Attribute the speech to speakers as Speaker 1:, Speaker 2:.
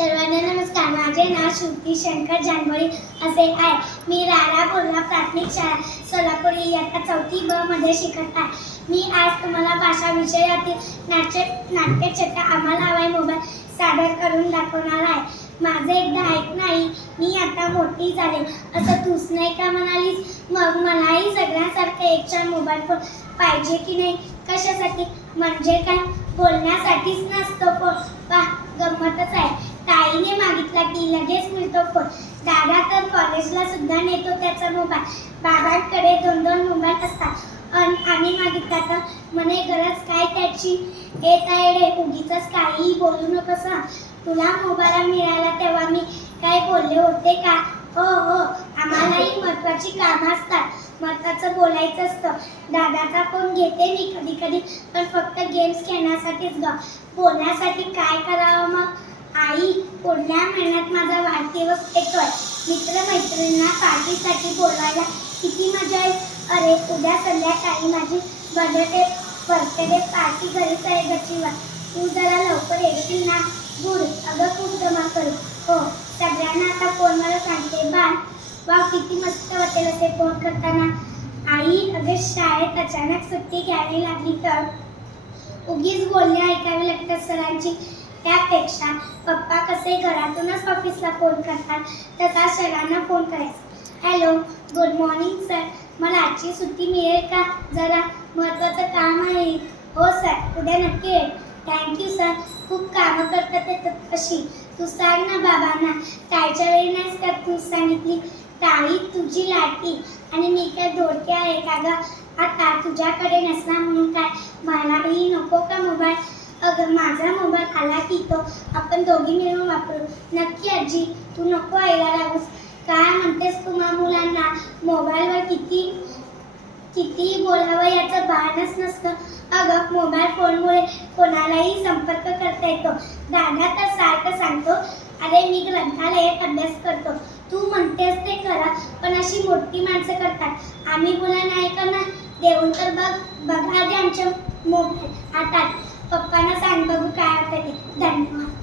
Speaker 1: सर्वांना नमस्कार. माझे नाव श्रुती शंकर जानवळी असे आहे. मी राणा बोर्ला प्राथमिक शाळा सोलापूर इयत्ता चौथी ब मध्ये शिकत आहे. मी आज तुम्हाला भाषा विषयातील नाट्य नाट्यचित्र आम्हाला हवाय मोबाईल सादर करून दाखवणार आहे. माझं एकदा ऐक नाही मी आता मोठी झाले. असं तूच नाही का म्हणालीस? मग मलाही सगळ्यांसारखं एक छान मोबाईल फोन पाहिजे की नाही? कशासाठी? म्हणजे काय? बोलण्यासाठीच नसतो पा गंमतच आहे. ताईने मागितला की लगेच मिळतो फोन. दादा तर कॉलेजला सुद्धा नेतो त्याचा मोबाईल बाबांकडे दोन दोन मोबाईल असतात. अन आम्ही मागितला तर म्हणे गरज काय त्याची? येत आहे रे उगीच काहीही बोलू नकोस तुला मोबाईल मिळाला तेव्हा मी काय बोलले होते का? हो हो. आम्हालाही महत्वाची कामं असतात. महत्वाचं बोलायचं असतं. दादाचा फोन घेते मी कधी कधी पण फक्त गेम्स खेळण्यासाठीच ग. बोलण्यासाठी काय करावं मग? आई पुढल्या महिन्यात माझा वाढदिवस येतोय. मित्रमैत्रिणींना पार्टीसाठी बोलवायला किती मजा येईल? अरे उद्या संध्याकाळी माझी बर्थडे बर्थडे पार्टी घरीच आहे गच्चीवर तू जरा लवकर येशील ना? गुड. अगं खूप जमा करू. हो सगळ्यांना आता फोनवर सांगते. बाय वा किती मस्त वाटेल असे फोन करताना. आई अगर शाळेत अचानक सुट्टी घ्यावी लागली तर? उगीच बोलणे ऐकावे लागतात सरांची. त्यापेक्षा पप्पा कसे घरातूनच ऑफिसला फोन करतात तसा सरांना फोन करायचा. हॅलो गुड मॉर्निंग सर मला आजची सुट्टी मिळेल का? जरा महत्त्वाचं काम आहे. हो सर उद्या नक्की येईल. थँक्यू सर खूप कामं करतात येतात अशी. तू सांग ना बाबांना कायच्या वेळी नाहीस का तू सांगितली? राही तुझी लाटी आणि मी काय धोडके आहे का ग आता तुझ्याकडे नसला म्हणून काय? मलाही नको का मोबाईल? अगं माझा मोबाईल आला की तो आपण दोघी मिळून वापरू. नक्की आजी तू नको यायला लागूस. काय म्हणतेस तुम्हा मुलांना? मोबाईलवर किती किती बोलावं याचं भानच नसतं. अगं मोबाईल फोनमुळे कोणालाही संपर्क करता येतो. दादा तर सारखं सांगतो अरे मी ग्रंथालयात अभ्यास करतो. तू म्हणतेस ते करा पण अशी मोठी माणसं करतात. आम्ही मुलं नाही करणार. देऊन तर बघ बघा आधी आमच्या मोबाईल हातात. पप्पांना सांग बघू काय होतं ते. धन्यवाद.